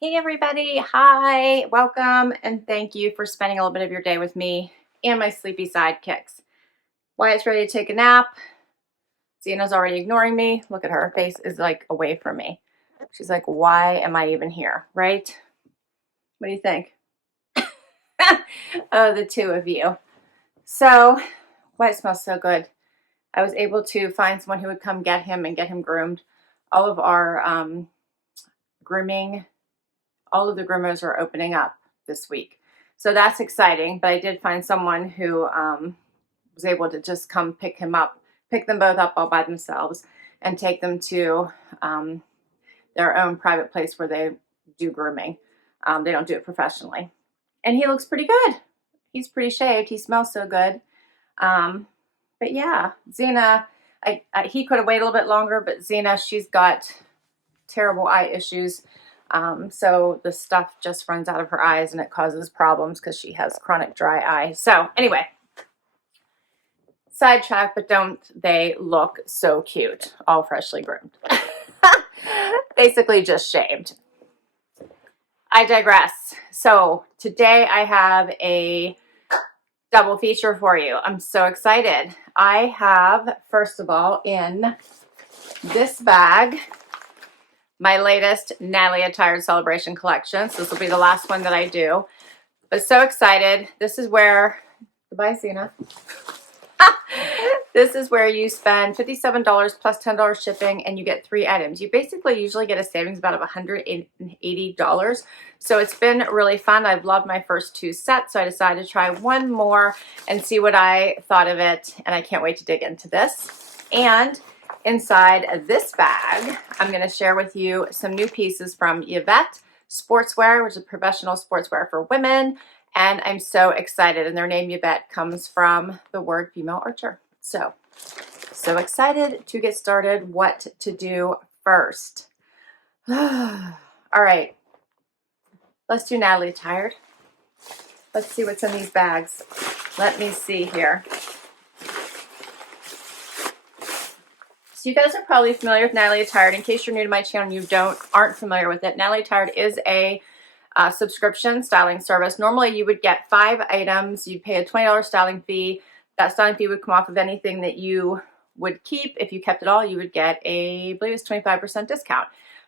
Hey everybody, hi, welcome, and thank you for spending a little bit of your day with me and my sleepy sidekicks. Wyatt's ready to take a nap. Zena's already ignoring me. Look at her, her face is like away from me. She's like, why am I even here, right? What do you think? Oh, the two of you. So, Wyatt smells so good. I was able to find someone who would come get him and get him groomed. All of our grooming, all of the groomers are opening up this week. So that's exciting, but I did find someone who was able to just come pick them both up all by themselves and take them to their own private place where they do grooming. They don't do it professionally. And he looks pretty good. He's pretty shaved. He smells so good. But yeah, Zena, he could have waited a little bit longer, but Zena, she's got terrible eye issues. So the stuff just runs out of her eyes and it causes problems because she has chronic dry eye. So anyway, sidetrack, but don't they look so cute, all freshly groomed. Basically just shaved. I digress. So today I have a double feature for you. I'm so excited. I have, first of all, in this bag, my latest Natalie Attired Celebration Collection. So this will be the last one that I do. But so excited. This is where, goodbye, Zena. This is where you spend $57 plus $10 shipping and you get 3 items. You basically usually get a savings about of $180. So it's been really fun. I've loved my first 2 sets. So I decided to try one more and see what I thought of it. And I can't wait to dig into this. And inside this bag, I'm going to share with you some new pieces from Yvette Sportswear, which is professional sportswear for women. And I'm so excited. And their name Yvette comes from the word female archer. So excited to get started. What to do first. All right. Let's do Natalie Attired. Let's see what's in these bags. Let me see here. So you guys are probably familiar with Natalie Attired. In case you're new to my channel and you aren't familiar with it, Natalie Attired is a subscription styling service. Normally you would get 5 items. You'd pay a $20 styling fee. That styling fee would come off of anything that you would keep. If you kept it all, you would get I believe it's 25% discount.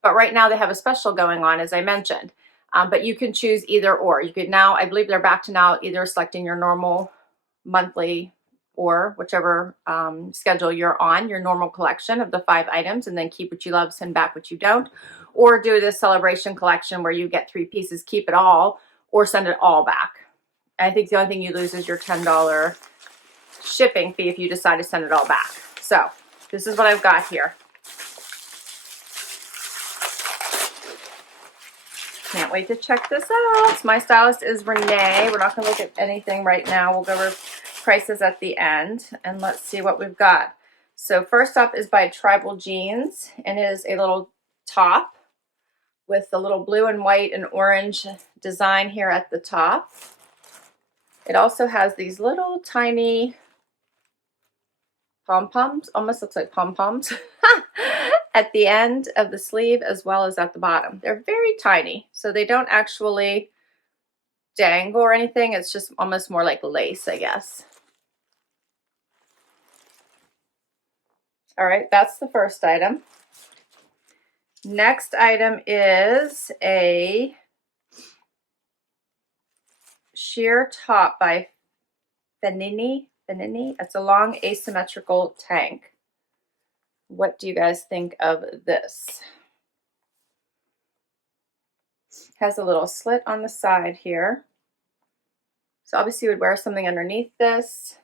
But right now they have a special going on, as I mentioned. But you can choose either or. You could now, I believe they're back to now either selecting your normal monthly or whichever schedule you're on, your normal collection of the 5 items, and then keep what you love, send back what you don't. Or do this celebration collection where you get 3 pieces, keep it all, or send it all back. And I think the only thing you lose is your $10 shipping fee if you decide to send it all back. So this is what I've got here. Can't wait to check this out. My stylist is Renee. We're not going to look at anything right now. We'll go over prices at the end. And let's see what we've got. So first up is by Tribal Jeans. And it is a little top with the little blue and white and orange design here at the top. It also has these little tiny pom-poms, almost looks like pom-poms, at the end of the sleeve as well as at the bottom. They're very tiny, so they don't actually dangle or anything. It's just almost more like lace, I guess. All right, that's the first item. Next item is a sheer top by Fenini. It's a long asymmetrical tank. What do you guys think of this? It has a little slit on the side here. So obviously you would wear something underneath this.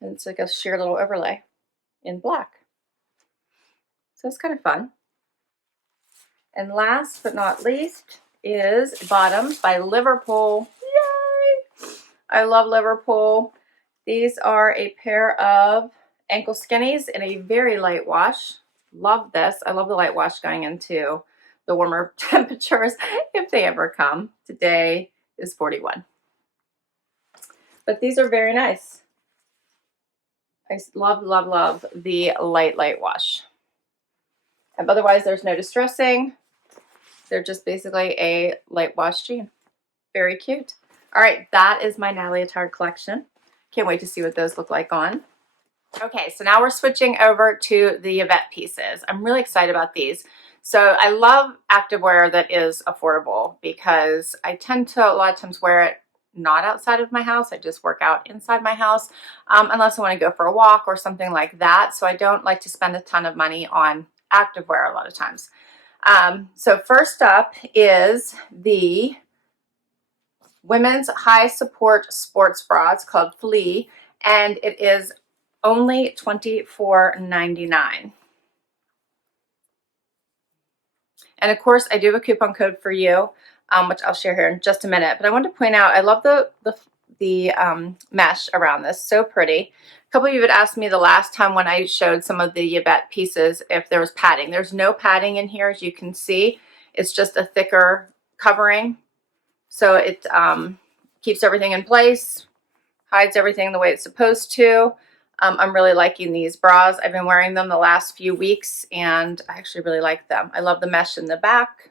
And it's like a sheer little overlay in black. So it's kind of fun. And last but not least is bottoms by Liverpool. Yay! I love Liverpool. These are a pair of ankle skinnies in a very light wash. Love this. I love the light wash going into the warmer temperatures if they ever come. Today is 41. But these are very nice. I love, love, love the light wash. And otherwise, there's no distressing. They're just basically a light wash jean. Very cute. All right, that is my Natalie Attired collection. Can't wait to see what those look like on. Okay, so now we're switching over to the Yvette pieces. I'm really excited about these. So I love activewear that is affordable because I tend to a lot of times wear it not outside of my house. I just work out inside my house unless I want to go for a walk or something like that. So I don't like to spend a ton of money on activewear a lot of times. So first up is the women's high support sports bra. It's called Flea, and it is only $24.99. And of course, I do have a coupon code for you, which I'll share here in just a minute. But I wanted to point out, I love the mesh around this. So pretty. A couple of you had asked me the last time when I showed some of the Yvette pieces if there was padding. There's no padding in here, as you can see. It's just a thicker covering. So it keeps everything in place, hides everything the way it's supposed to. I'm really liking these bras. I've been wearing them the last few weeks, and I actually really like them. I love the mesh in the back.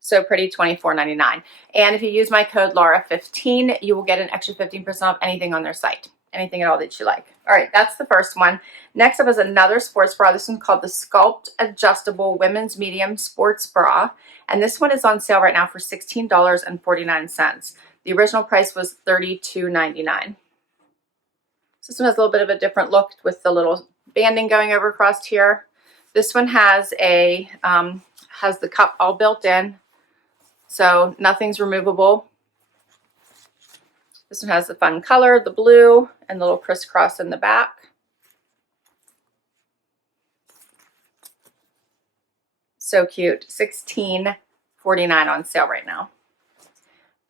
So pretty, $24.99. And if you use my code Laura15, you will get an extra 15% off anything on their site. Anything at all that you like. All right, that's the first one. Next up is another sports bra. This one's called the Sculpt Adjustable Women's Medium Sports Bra. And this one is on sale right now for $16.49. The original price was $32.99. This one has a little bit of a different look with the little banding going over across here. This one has the cup all built in, so nothing's removable. This one has the fun color, the blue, and the little crisscross in the back. So cute. $16.49 on sale right now.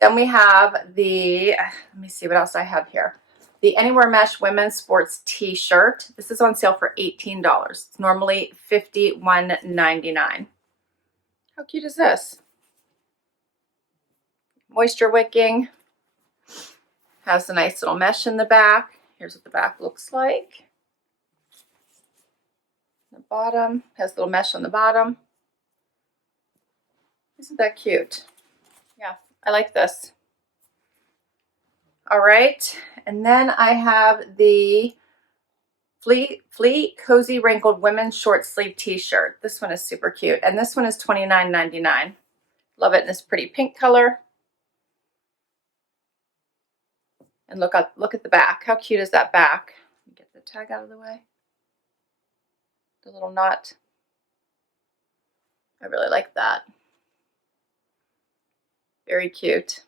Then we have the, let me see what else I have here. The Anywhere Mesh Women's Sports T-shirt. This is on sale for $18. It's normally $51.99. How cute is this? Moisture wicking. Has a nice little mesh in the back. Here's what the back looks like. The bottom has a little mesh on the bottom. Isn't that cute? Yeah, I like this. All right, and then I have the Flea Cozy Wrinkled Women's Short Sleeve T-shirt. This one is super cute, and this one is $29.99. Love it in this pretty pink color. And look at the back. How cute is that back? Get the tag out of the way. The little knot. I really like that. Very cute.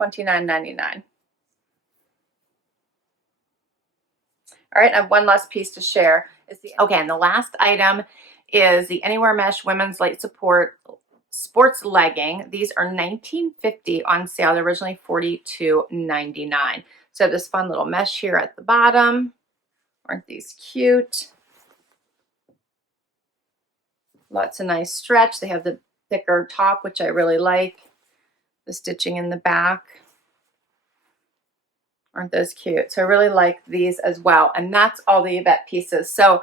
$29.99. All right, I have one last piece to share. Okay, and the last item is the Anywhere Mesh Women's Light Support Sports Legging. These are $19.50 on sale. They're originally $42.99. So this fun little mesh here at the bottom. Aren't these cute? Lots of nice stretch. They have the thicker top, which I really like. The stitching in the back. Aren't those cute? So I really like these as well. And that's all the Yvette pieces. So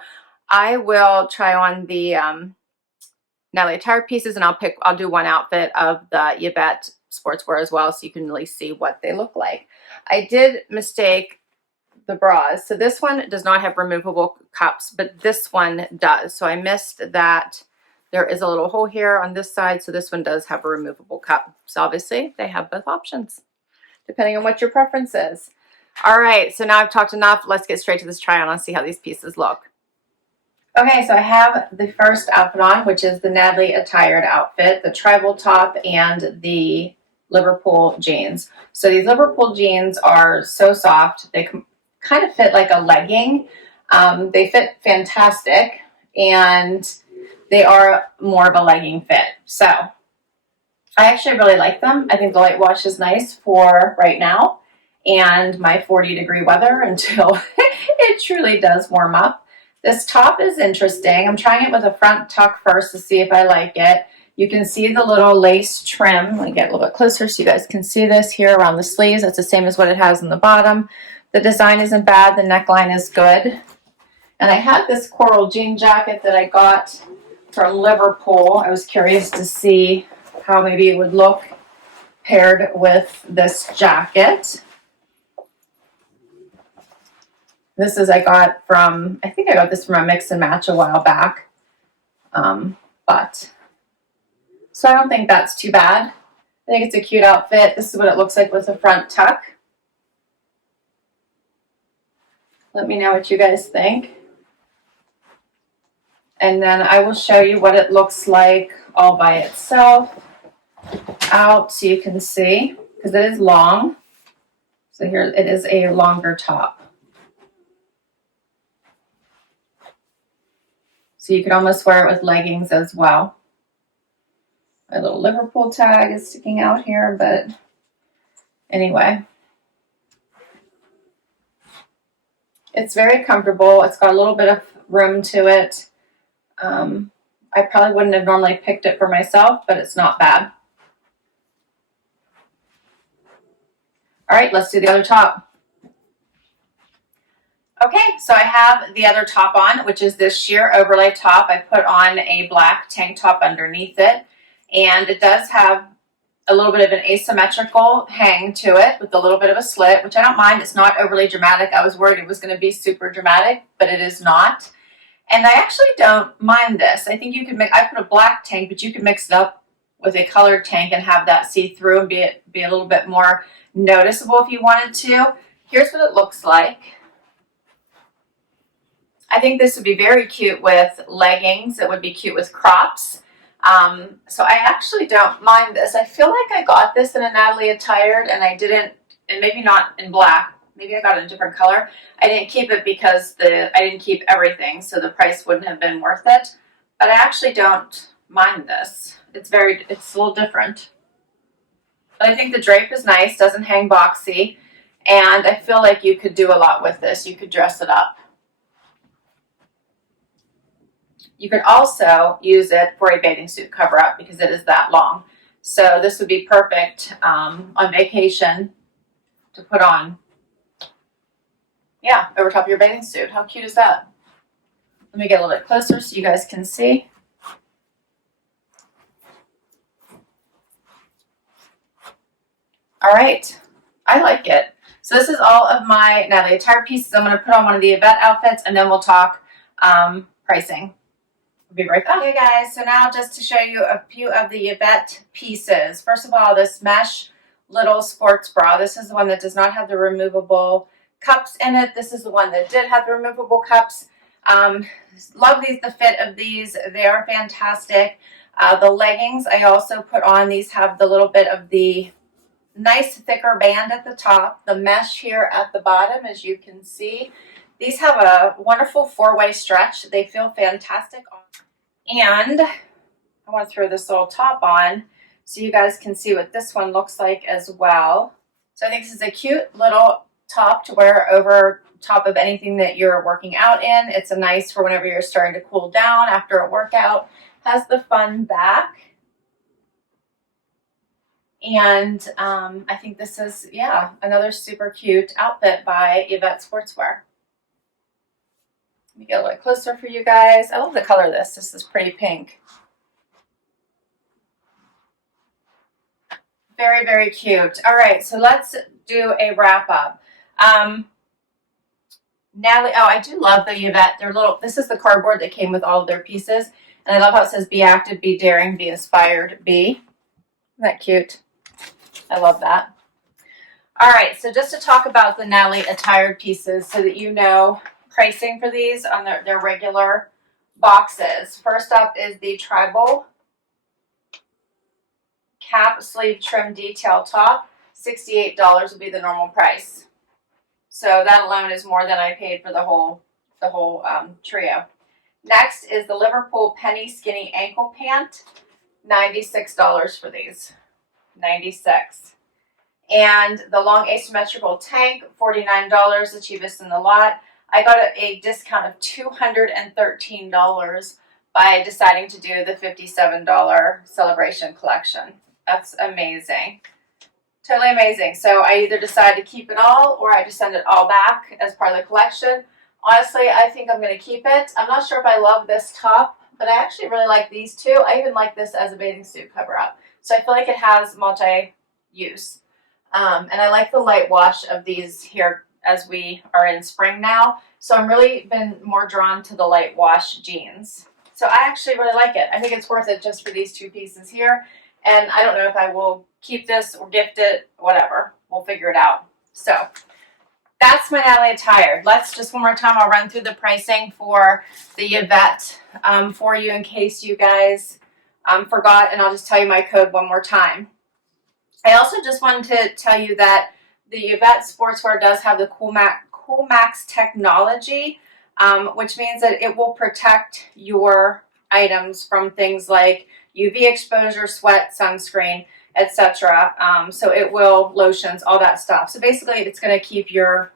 I will try on the Natalie Attired pieces, and I'll do one outfit of the Yvette Sportswear as well, so you can really see what they look like. I did mistake the bras. So this one does not have removable cups, but this one does. So I missed that. There is a little hole here on this side, so this one does have a removable cup. So obviously they have both options, depending on what your preference is. All right, so now I've talked enough. Let's get straight to this try on and see how these pieces look. Okay, so I have the first outfit on, which is the Natalie Attired outfit, the tribal top and the Liverpool jeans. So these Liverpool jeans are so soft. They kind of fit like a legging. They fit fantastic, and they are more of a legging fit. So I actually really like them. I think the light wash is nice for right now and my 40-degree weather until it truly does warm up. This top is interesting. I'm trying it with a front tuck first to see if I like it. You can see the little lace trim. Let me get a little bit closer so you guys can see this here around the sleeves. That's the same as what it has on the bottom. The design isn't bad. The neckline is good. And I had this coral jean jacket that I got from Liverpool. I was curious to see how maybe it would look paired with this jacket. This is, I think I got this from a mix and match a while back. So I don't think that's too bad. I think it's a cute outfit. This is what it looks like with a front tuck. Let me know what you guys think. And then I will show you what it looks like all by itself out so you can see, because it is long. So here it is, a longer top. So you could almost wear it with leggings as well. My little Liverpool tag is sticking out here, but anyway. It's very comfortable. It's got a little bit of room to it. I probably wouldn't have normally picked it for myself, but it's not bad. All right, let's do the other top. Okay, so I have the other top on, which is this sheer overlay top. I put on a black tank top underneath it, and it does have a little bit of an asymmetrical hang to it with a little bit of a slit, which I don't mind. It's not overly dramatic. I was worried it was going to be super dramatic, but it is not. And I actually don't mind this. I think you could I put a black tank, but you could mix it up with a colored tank and have that see through and be a little bit more noticeable if you wanted to. Here's what it looks like. I think this would be very cute with leggings. It would be cute with crops. So I actually don't mind this. I feel like I got this in a Natalie Attired and I didn't, and maybe not in black. Maybe I got it in a different color. I didn't keep it because I didn't keep everything, so the price wouldn't have been worth it. But I actually don't mind this. It's a little different. But I think the drape is nice, doesn't hang boxy, and I feel like you could do a lot with this. You could dress it up. You could also use it for a bathing suit cover-up because it is that long. So this would be perfect on vacation to put on. Yeah, over top of your bathing suit. How cute is that? Let me get a little bit closer so you guys can see. All right, I like it. So this is all of my Natalie Attired pieces. I'm going to put on one of the Evette outfits and then we'll talk pricing. We'll be right back. Okay guys, so now just to show you a few of the Evette pieces. First of all, this mesh little sports bra. This is the one that does not have the removable cups in it. This is the one that did have the removable cups. Love the fit of these. They are fantastic. The leggings I also put on. These have the little bit of the nice thicker band at the top, the mesh here at the bottom, as you can see. These have a wonderful four-way stretch. They feel fantastic. And I want to throw this little top on so you guys can see what this one looks like as well. So I think this is a cute little top to wear over top of anything that you're working out in. It's a nice for whenever you're starting to cool down after a workout. Has the fun back. And I think this is, yeah, another super cute outfit by Yvette Sportswear. Let me get a little closer for you guys. I love the color of this. This is pretty pink. Very, very cute. All right, so let's do a wrap up. Natalie, oh, I do love the Yvette. They're little, this is the cardboard that came with all of their pieces. And I love how it says be active, be daring, be inspired, be. Isn't that cute? I love that. All right, so just to talk about the Natalie Attired pieces so that you know pricing for these on their regular boxes. First up is the tribal cap sleeve trim detail top. $68 would be the normal price. So that alone is more than I paid for the whole trio. Next is the Liverpool penny skinny ankle pant. $96 for these. $96. And the long asymmetrical tank, $49, the cheapest in the lot. I got a discount of $213 by deciding to do the $57 celebration collection. That's amazing. Totally amazing. So I either decide to keep it all or I just send it all back as part of the collection. Honestly, I think I'm going to keep it. I'm not sure if I love this top, but I actually really like these two. I even like this as a bathing suit cover-up. So I feel like it has multi-use. And I like the light wash of these here as we are in spring now. So I'm really been more drawn to the light wash jeans. So I actually really like it. I think it's worth it just for these two pieces here. And I don't know if I will keep this or gift it, whatever. We'll figure it out. So that's my Natalie Attired. Let's just one more time, I'll run through the pricing for the Evette for you in case you guys forgot, and I'll just tell you my code one more time. I also just wanted to tell you that the Yvette Sportswear does have the Coolmax Technology, which means that it will protect your items from things like UV exposure, sweat, sunscreen, etc. So it will, lotions, all that stuff. So basically it's going to keep your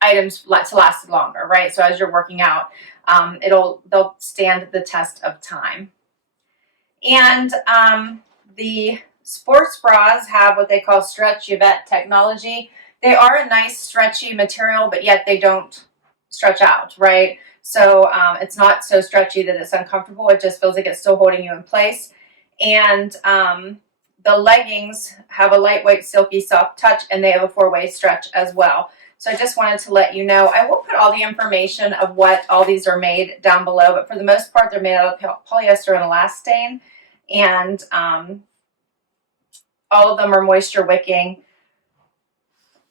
items to last longer, right? So as you're working out, they'll stand the test of time. And the sports bras have what they call stretch Yvette technology. They are a nice stretchy material, but yet they don't stretch out, right? So it's not so stretchy that it's uncomfortable. It just feels like it's still holding you in place. And the leggings have a lightweight, silky, soft touch, and they have a 4-way stretch as well. So I just wanted to let you know. I will put all the information of what all these are made down below, but for the most part, they're made out of polyester and elastane. And all of them are moisture wicking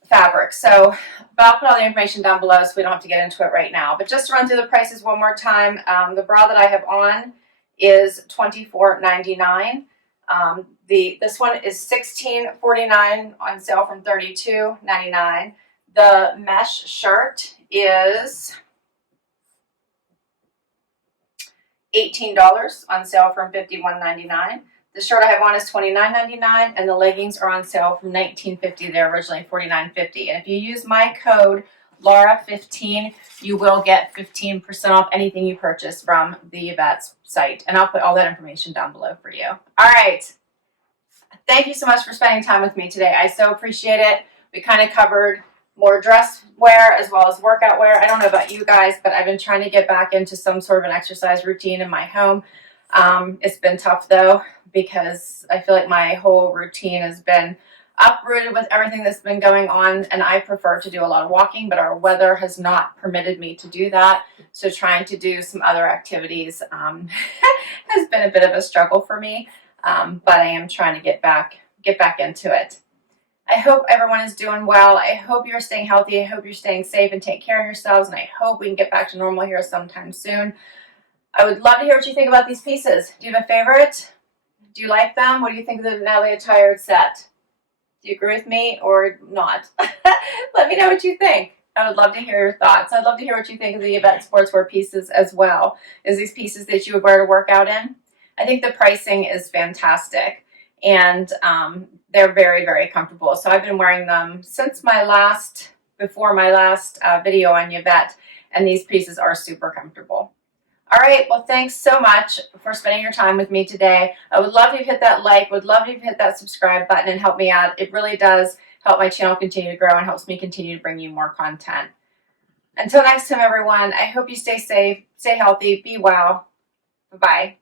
fabric. So, but I'll put all the information down below so we don't have to get into it right now. But just to run through the prices one more time, the bra that I have on is $24.99. This one is $16.49 on sale from $32.99. The mesh shirt is $18 on sale from $51.99. The shirt I have on is $29.99, and the leggings are on sale from $19.50. They're originally $49.50. And if you use my code Laura15, you will get 15% off anything you purchase from the Evette site. And I'll put all that information down below for you. All right. Thank you so much for spending time with me today. I so appreciate it. We kind of covered more dress wear as well as workout wear. I don't know about you guys, but I've been trying to get back into some sort of an exercise routine in my home. It's been tough though, because I feel like my whole routine has been uprooted with everything that's been going on, and I prefer to do a lot of walking, but our weather has not permitted me to do that. So trying to do some other activities has been a bit of a struggle for me, but I am trying to get back into it. I hope everyone is doing well. I hope you're staying healthy. I hope you're staying safe and take care of yourselves, and I hope we can get back to normal here sometime soon. I would love to hear what you think about these pieces. Do you have a favorite? Do you like them? What do you think of the Natalie Attired set? Do you agree with me or not? Let me know what you think. I would love to hear your thoughts. I'd love to hear what you think of the Yvette Sportswear pieces as well. Is these pieces that you would wear to work out in? I think the pricing is fantastic, and they're very, very comfortable. So I've been wearing them since before my last video on Yvette, and these pieces are super comfortable. All right, well, thanks so much for spending your time with me today. I would love if you hit that like, would love if you hit that subscribe button and help me out. It really does help my channel continue to grow and helps me continue to bring you more content. Until next time, everyone, I hope you stay safe, stay healthy, be well. Bye-bye.